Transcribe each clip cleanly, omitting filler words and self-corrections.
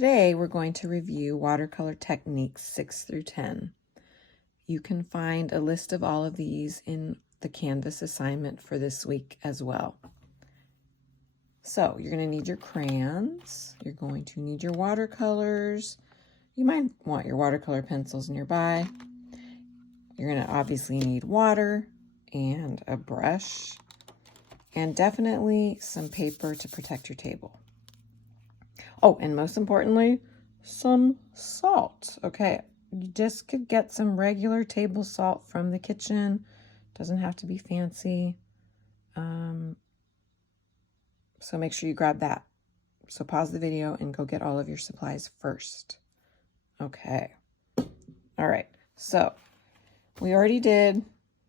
today we're going to review watercolor techniques 6 through 10. You can find a list of all of these in the Canvas assignment for this week as well. So you're going to need your crayons, you're going to need your watercolors, you might want your watercolor pencils nearby. You're going to obviously need water and a brush and definitely some paper to protect your table. Oh, and most importantly, some salt. Okay, you just could get some regular table salt from the kitchen. Doesn't have to be fancy. So make sure you grab that. So pause the video and go get all of your supplies first. Okay. All right. So we already did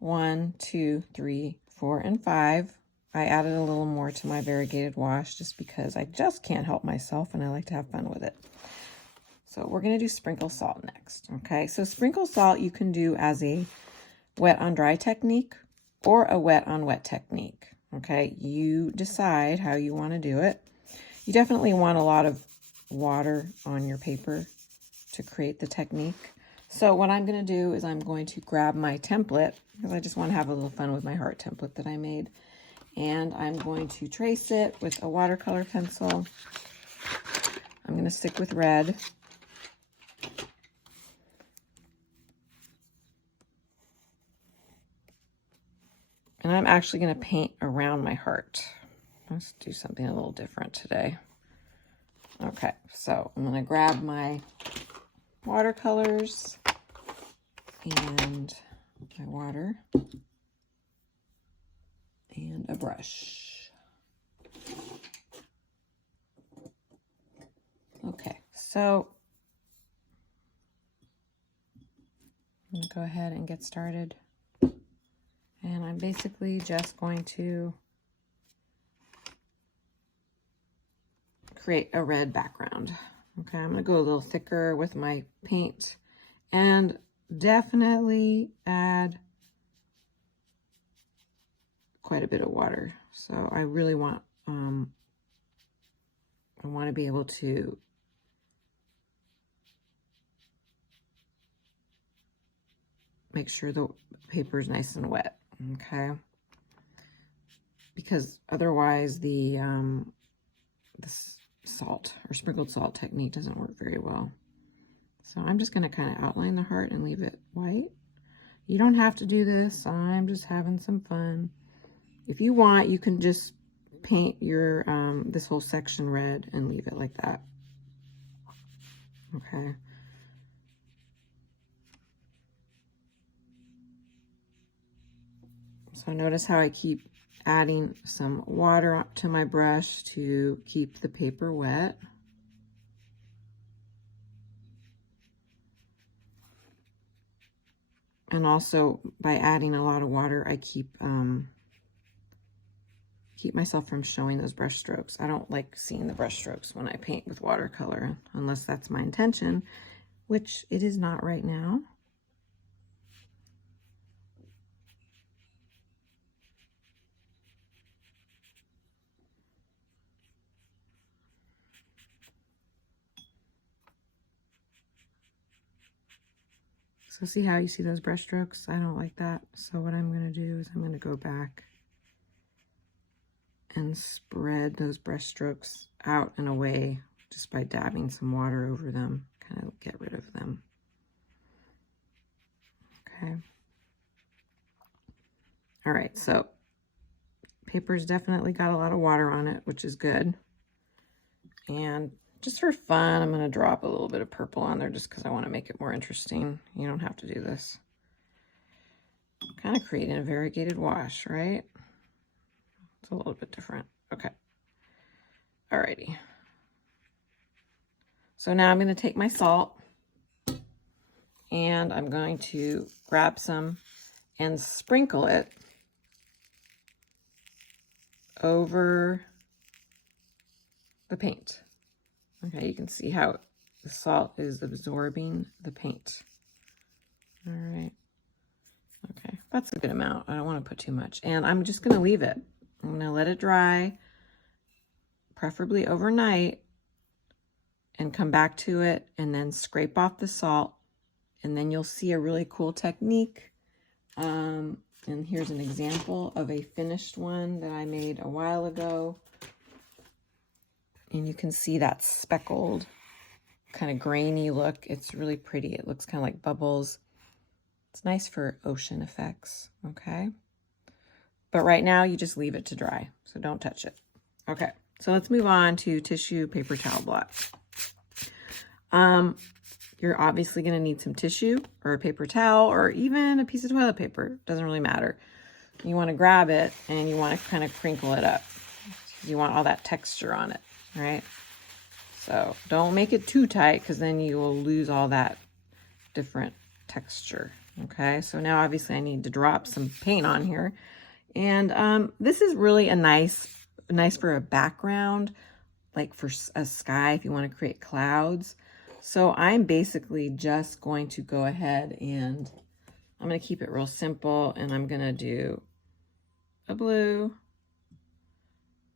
1, 2, 3, 4, and 5. I added a little more to my variegated wash just because I just can't help myself and I like to have fun with it. So we're going to do sprinkle salt next. Okay. So sprinkle salt you can do as a wet on dry technique or a wet on wet technique. Okay. You decide how you want to do it. You definitely want a lot of water on your paper to create the technique. So what I'm going to do is I'm going to grab my template because I just want to have a little fun with my heart template that I made. And I'm going to trace it with a watercolor pencil. I'm going to stick with red. And I'm actually going to paint around my heart. Let's do something a little different today. Okay, so I'm going to grab my watercolors and my water and a brush. Okay, so I'm going to go ahead and get started. And I'm basically just going to create a red background. Okay, I'm going to go a little thicker with my paint and definitely add quite a bit of water. So I really want, I want to be able to make sure the paper is nice and wet. Okay, because otherwise the salt or sprinkled salt technique doesn't work very well. So I'm just going to kind of outline the heart and leave it white. You don't have to do this. I'm just having some fun. If you want, you can just paint your this whole section red and leave it like that. Okay. So notice how I keep adding some water to my brush to keep the paper wet. And also by adding a lot of water, I keep myself from showing those brush strokes. I don't like seeing the brush strokes when I paint with watercolor, unless that's my intention, which it is not right now. So see how you see those brush strokes? I don't like that. So what I'm going to do is I'm going to go back and spread those brush strokes out and away just by dabbing some water over them, kind of get rid of them. Okay. All right, so paper's definitely got a lot of water on it, which is good. And just for fun, I'm going to drop a little bit of purple on there just because I want to make it more interesting. You don't have to do this. Kind of creating a variegated wash, right? It's a little bit different. Okay. Alrighty. So now I'm going to take my salt and I'm going to grab some and sprinkle it over the paint. Okay, you can see how the salt is absorbing the paint. All right. Okay, that's a good amount. I don't want to put too much. And I'm just going to leave it. I'm going to let it dry, preferably overnight, and come back to it and then scrape off the salt, and then you'll see a really cool technique. And here's an example of a finished one that I made a while ago. And you can see that speckled, kind of grainy look. It's really pretty. It looks kind of like bubbles. It's nice for ocean effects, okay? But right now, you just leave it to dry, so don't touch it. Okay, so let's move on to tissue paper towel blot. You're obviously going to need some tissue or a paper towel or even a piece of toilet paper. Doesn't really matter. You want to grab it and you want to kind of crinkle it up. You want all that texture on it, right? So don't make it too tight because then you will lose all that different texture. Okay, so now obviously I need to drop some paint on here. And this is really nice for a background, like for a sky if you want to create clouds. So I'm basically just going to go ahead and I'm going to keep it real simple, and I'm going to do a blue,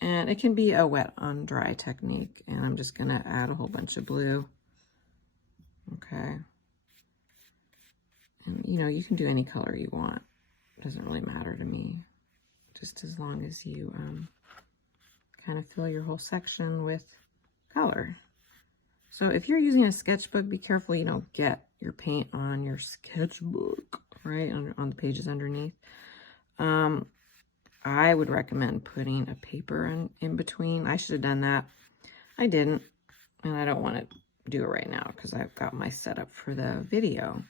and it can be a wet on dry technique, and I'm just going to add a whole bunch of blue. Okay. And you know, you can do any color you want. It doesn't really matter to me, just as long as you kind of fill your whole section with color. So if you're using a sketchbook, be careful you don't get your paint on your sketchbook, right, on the pages underneath. I would recommend putting a paper in between. I should have done that. I didn't, and I don't want to do it right now because I've got my setup for the video.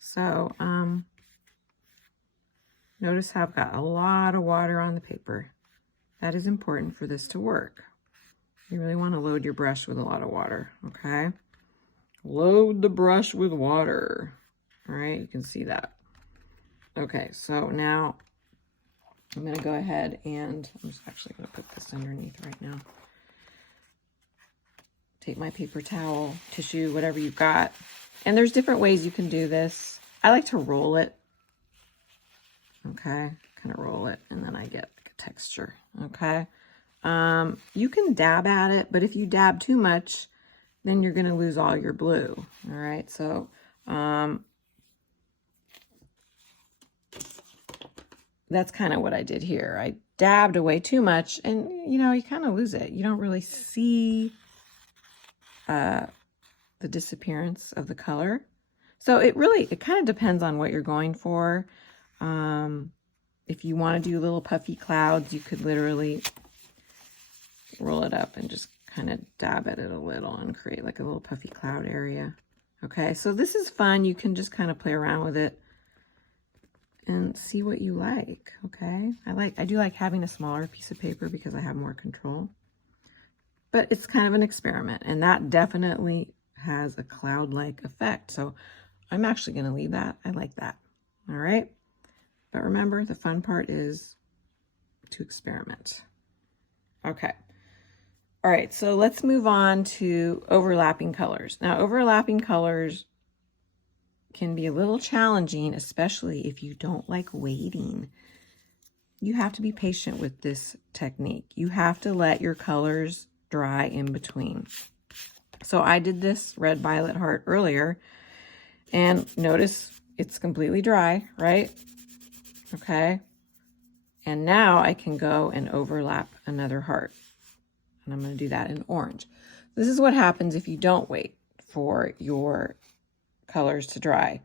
So notice how I've got a lot of water on the paper. That is important for this to work. You really want to load your brush with a lot of water, okay? Load the brush with water. All right, you can see that. Okay, so now I'm going to go ahead and I'm just actually going to put this underneath right now. Take my paper towel, tissue, whatever you've got. And there's different ways you can do this. I like to roll it. Okay, kind of roll it, and then I get like a texture, okay? You can dab at it, but if you dab too much, then you're going to lose all your blue. All right. So, that's kind of what I did here. I dabbed away too much, and you know, you kind of lose it. You don't really see, the disappearance of the color. So it kind of depends on what you're going for. If you want to do little puffy clouds, you could literally roll it up and just kind of dab at it a little and create like a little puffy cloud area. Okay, so this is fun. You can just kind of play around with it and see what you like. Okay, I do like having a smaller piece of paper because I have more control, but it's kind of an experiment, and that definitely has a cloud-like effect. So I'm actually going to leave that. I like that. All right, but remember, the fun part is to experiment. Okay. All right, so let's move on to overlapping colors. Now, overlapping colors can be a little challenging, especially if you don't like waiting. You have to be patient with this technique. You have to let your colors dry in between. So I did this red, violet, heart earlier, and notice it's completely dry, right? Okay. And now I can go and overlap another heart. And I'm going to do that in orange. This is what happens if you don't wait for your colors to dry.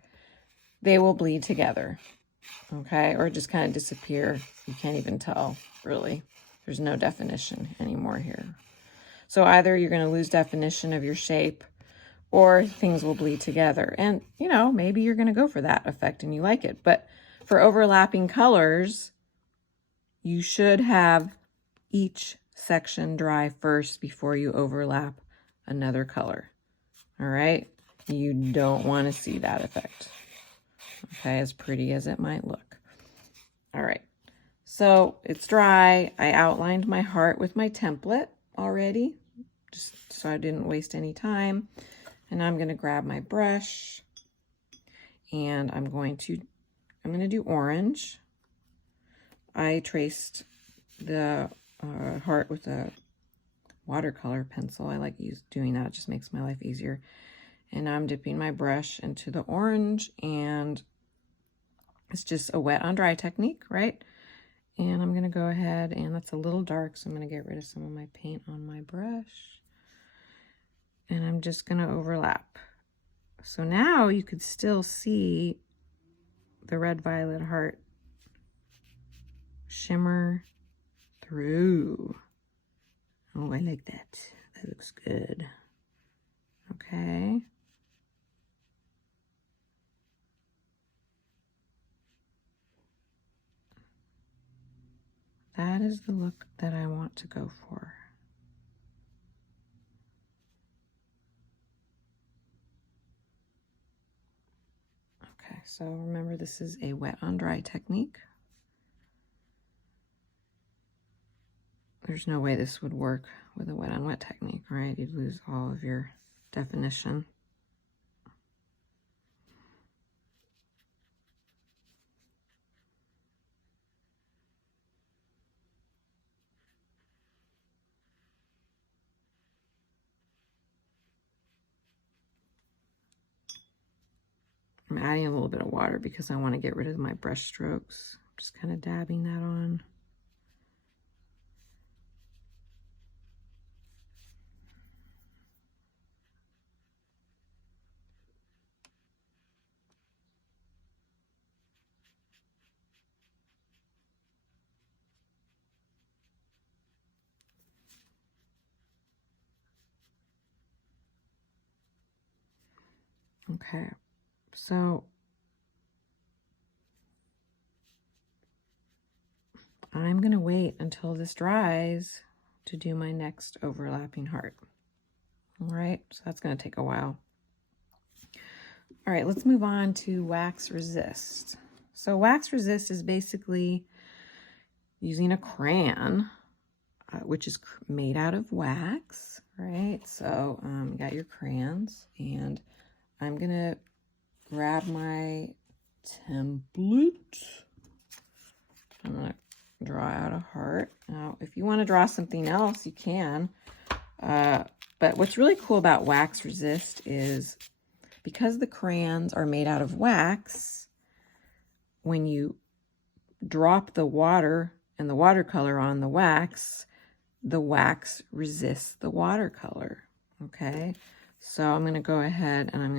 They will bleed together, okay? Or just kind of disappear. You can't even tell, really. There's no definition anymore here. So either you're going to lose definition of your shape, or things will bleed together. And, you know, maybe you're going to go for that effect and you like it. But for overlapping colors, you should have each section dry first before you overlap another color. All right, you don't want to see that effect, okay, as pretty as it might look. All right, so it's dry. I outlined my heart with my template already, just so I didn't waste any time. And I'm going to grab my brush, and I'm going to do orange. I traced the heart with a watercolor pencil. I like doing that. It just makes my life easier. And now I'm dipping my brush into the orange, and it's just a wet on dry technique, right? And I'm gonna go ahead, and that's a little dark, so I'm gonna get rid of some of my paint on my brush. And I'm just gonna overlap. So now you could still see the red violet heart shimmer through. Oh, I like that. That looks good. Okay. That is the look that I want to go for. Okay, so remember, this is a wet on dry technique. There's no way this would work with a wet on wet technique, right? You'd lose all of your definition. I'm adding a little bit of water because I want to get rid of my brush strokes. Just kind of dabbing that on. Okay, so I'm going to wait until this dries to do my next overlapping heart. All right, so that's going to take a while. All right, let's move on to wax resist. So wax resist is basically using a crayon, which is made out of wax, right? So you got your crayons, and I'm going to grab my template. I'm going to draw out a heart. Now, if you want to draw something else, you can. But what's really cool about wax resist is because the crayons are made out of wax, when you drop the water and the watercolor on the wax resists the watercolor, okay? So I'm going to go ahead and I'm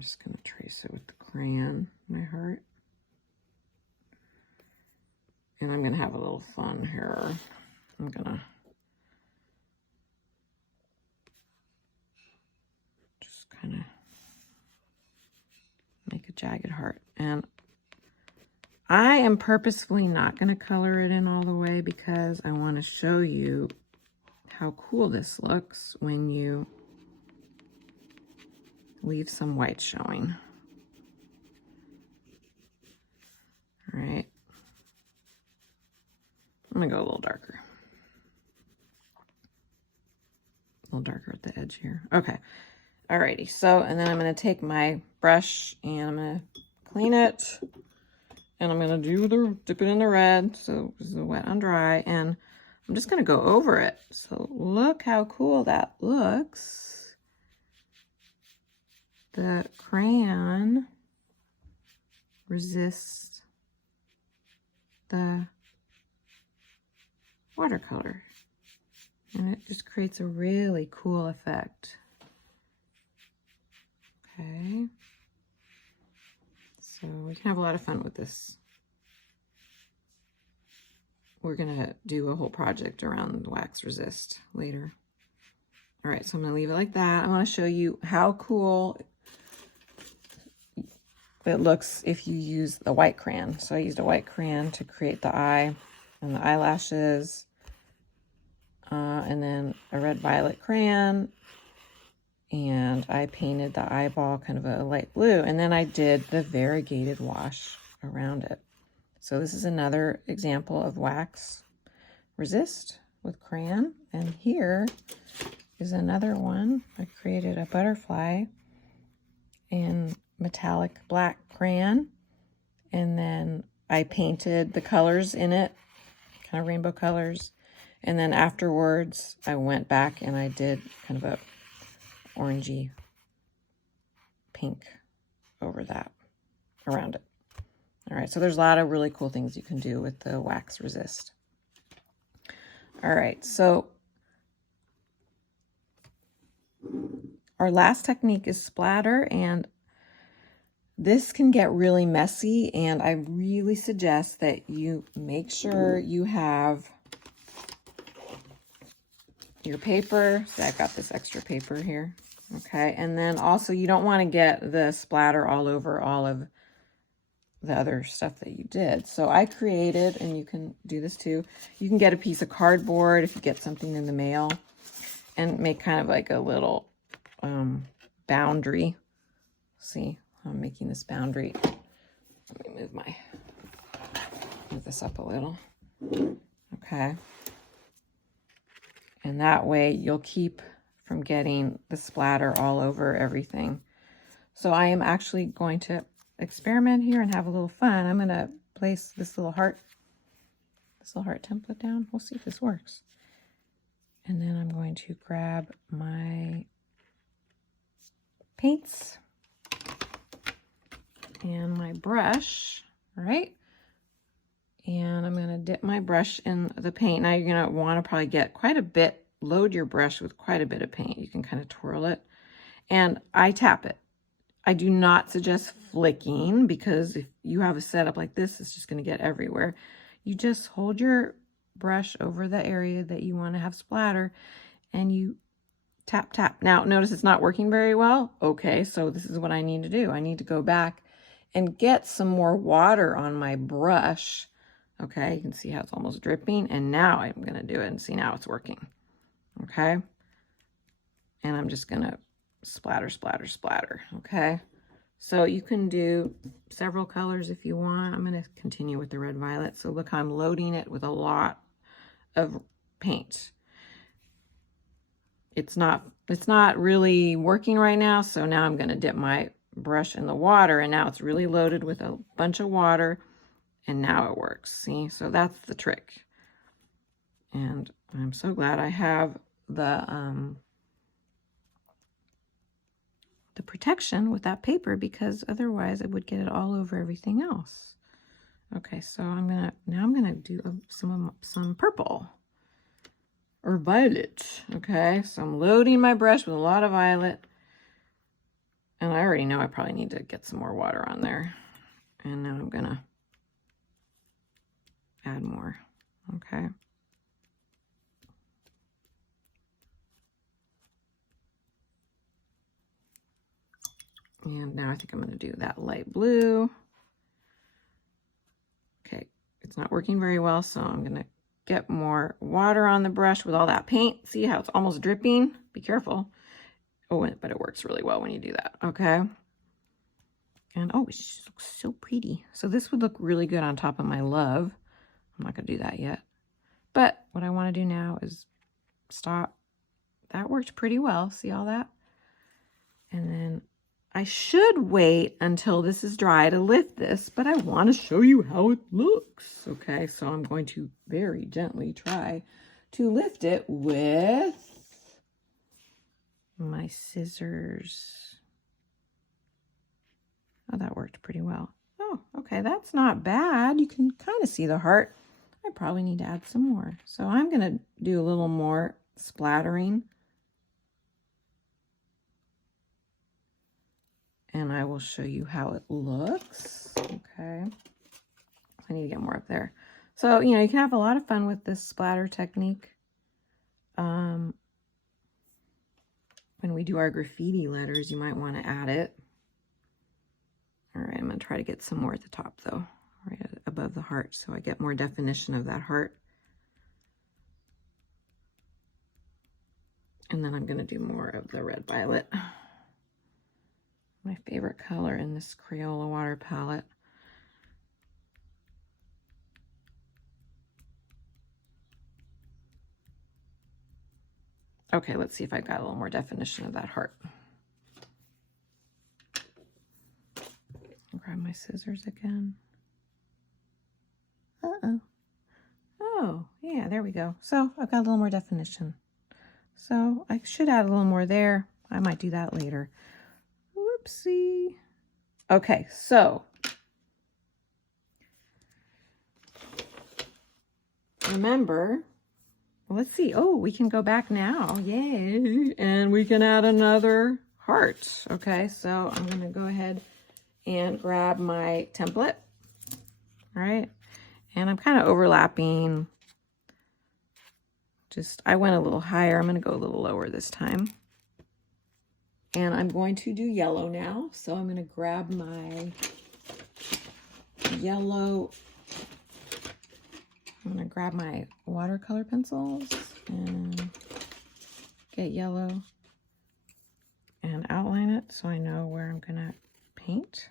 just going to trace it with the crayon, my heart. And I'm going to have a little fun here. I'm going to just kind of make a jagged heart. And I am purposefully not going to color it in all the way because I want to show you how cool this looks when you leave some white showing. All right. I'm going to go a little darker. A little darker at the edge here. Okay. Alrighty. So, and then I'm going to take my brush and I'm going to clean it. And I'm going to dip it in the red. So this is a wet on dry. And I'm just going to go over it. So look how cool that looks. The crayon resists the watercolor, and it just creates a really cool effect. Okay, so we can have a lot of fun with this. We're gonna do a whole project around the wax resist later. All right, so I'm gonna leave it like that. I want to show you how cool it looks if you use the white crayon. So I used a white crayon to create the eye and the eyelashes, and then a red violet crayon, and I painted the eyeball kind of a light blue, and then I did the variegated wash around it. So this is another example of wax resist with crayon, and here is another one. I created a butterfly in metallic black crayon, and then I painted the colors in it, kind of rainbow colors. And then afterwards, I went back and I did kind of a orangey pink over that, around it. All right, so there's a lot of really cool things you can do with the wax resist. All right, so our last technique is splatter, and this can get really messy, and I really suggest that you make sure you have your paper. So I've got this extra paper here, okay? And then also you don't want to get the splatter all over all of the other stuff that you did. So I created, and you can do this too, you can get a piece of cardboard if you get something in the mail and make kind of like a little boundary. See, I'm making this boundary. Let me move this up a little. Okay. And that way you'll keep from getting the splatter all over everything. So I am actually going to experiment here and have a little fun. I'm going to place this little heart template down. We'll see if this works. And then I'm going to grab my paints and my brush, right? And I'm going to dip my brush in the paint. Now you're going to want to probably get quite a bit, load your brush with quite a bit of paint. You can kind of twirl it. And I tap it. I do not suggest flicking, because if you have a setup like this, it's just going to get everywhere. You just hold your brush over the area that you want to have splatter and you tap, tap. Now notice it's not working very well. Okay, so this is what I need to do. I need to go back and get some more water on my brush. Okay, you can see how it's almost dripping, and now I'm going to do it and see now it's working. Okay, and I'm just going to splatter, splatter, splatter. Okay, so you can do several colors if you want. I'm going to continue with the red violet. So look how I'm loading it with a lot of paint. It's not really working right now, so now I'm going to dip my brush in the water, and now it's really loaded with a bunch of water, and now it works. See, so that's the trick. And I'm so glad I have the protection with that paper, because otherwise I would get it all over everything else. Okay, so I'm gonna do some purple or violet. Okay, so I'm loading my brush with a lot of violet, and I already know I probably need to get some more water on there. And now I'm gonna add more. Okay. And now I think I'm going to do that light blue. Okay, it's not working very well, so I'm going to get more water on the brush with all that paint. See how it's almost dripping? Be careful. Oh, but it works really well when you do that. Okay. And oh, it just looks so pretty. So this would look really good on top of my love. I'm not going to do that yet. But what I want to do now is stop. That worked pretty well. See all that? And then I should wait until this is dry to lift this, but I want to show you how it looks. Okay, so I'm going to very gently try to lift it with my scissors. Oh, that worked pretty well. Oh, okay, that's not bad. You can kind of see the heart. I probably need to add some more. So I'm going to do a little more splattering. And I will show you how it looks. Okay. I need to get more up there. So, you know, you can have a lot of fun with this splatter technique. When we do our graffiti letters, you might want to add it. All right, I'm going to try to get some more at the top, though, right above the heart, so I get more definition of that heart. And then I'm going to do more of the red violet. My favorite color in this Crayola water palette. Okay, let's see if I got a little more definition of that heart. I'll grab my scissors again. Uh-oh. Oh, Yeah, there we go. So I've got a little more definition. So I should add a little more there. I might do that later. Whoopsie. Okay, so remember, let's see. Oh, we can go back now. Yay. And we can add another heart. Okay, so I'm going to go ahead and grab my template. All right. And I'm kind of overlapping. I went a little higher. I'm going to go a little lower this time. And I'm going to do yellow now. So I'm going to grab my yellow. I'm going to grab my watercolor pencils and get yellow and outline it so I know where I'm going to paint.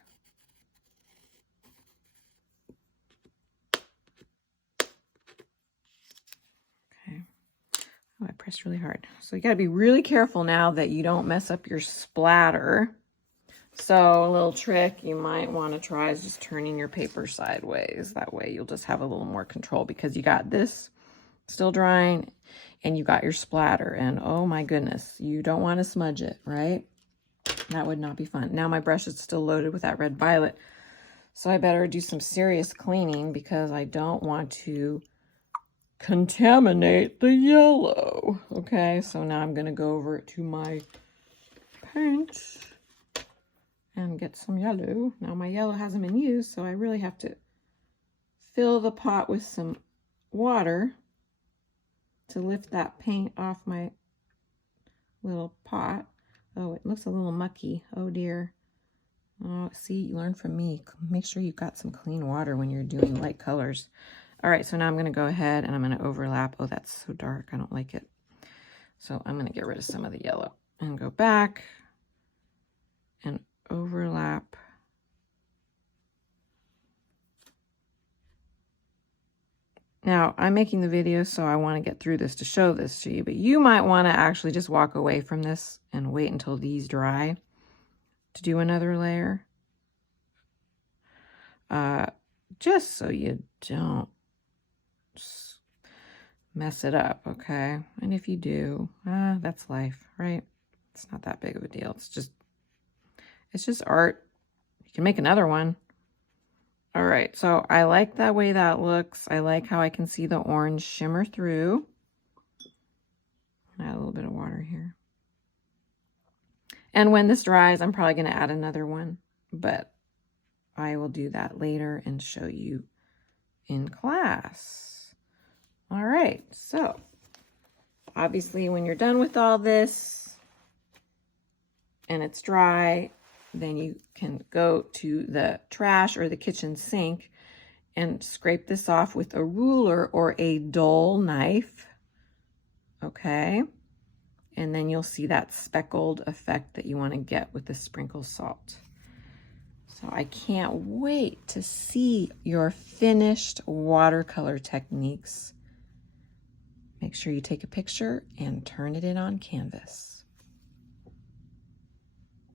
Oh, I pressed really hard. So you got to be really careful now that you don't mess up your splatter. So a little trick you might want to try is just turning your paper sideways. That way you'll just have a little more control because you got this still drying and you got your splatter. And oh my goodness, you don't want to smudge it, right? That would not be fun. Now my brush is still loaded with that red violet. So I better do some serious cleaning because I don't want to contaminate the yellow. Okay, so now I'm going to go over to my paint and get some yellow. Now my yellow hasn't been used, so I really have to fill the pot with some water to lift that paint off my little pot. Oh, it looks a little mucky. Oh dear. Oh, see, you learn from me. Make sure you've got some clean water when you're doing light colors. All right, so now I'm going to go ahead and I'm going to overlap. Oh, that's so dark. I don't like it. So I'm going to get rid of some of the yellow and go back and overlap. Now, I'm making the video, so I want to get through this to show this to you, but you might want to actually just walk away from this and wait until these dry to do another layer. Just so you don't mess it up, okay? And if you do, that's life, right? It's not that big of a deal. It's just art. You can make another one. All right, so I like the way that looks. I like how I can see the orange shimmer through. Add a little bit of water here. And when this dries, I'm probably going to add another one, but I will do that later and show you in class. All right, so obviously when you're done with all this and it's dry, then you can go to the trash or the kitchen sink and scrape this off with a ruler or a dull knife, okay? And then you'll see that speckled effect that you want to get with the sprinkled salt. So I can't wait to see your finished watercolor techniques. Make sure you take a picture and turn it in on canvas.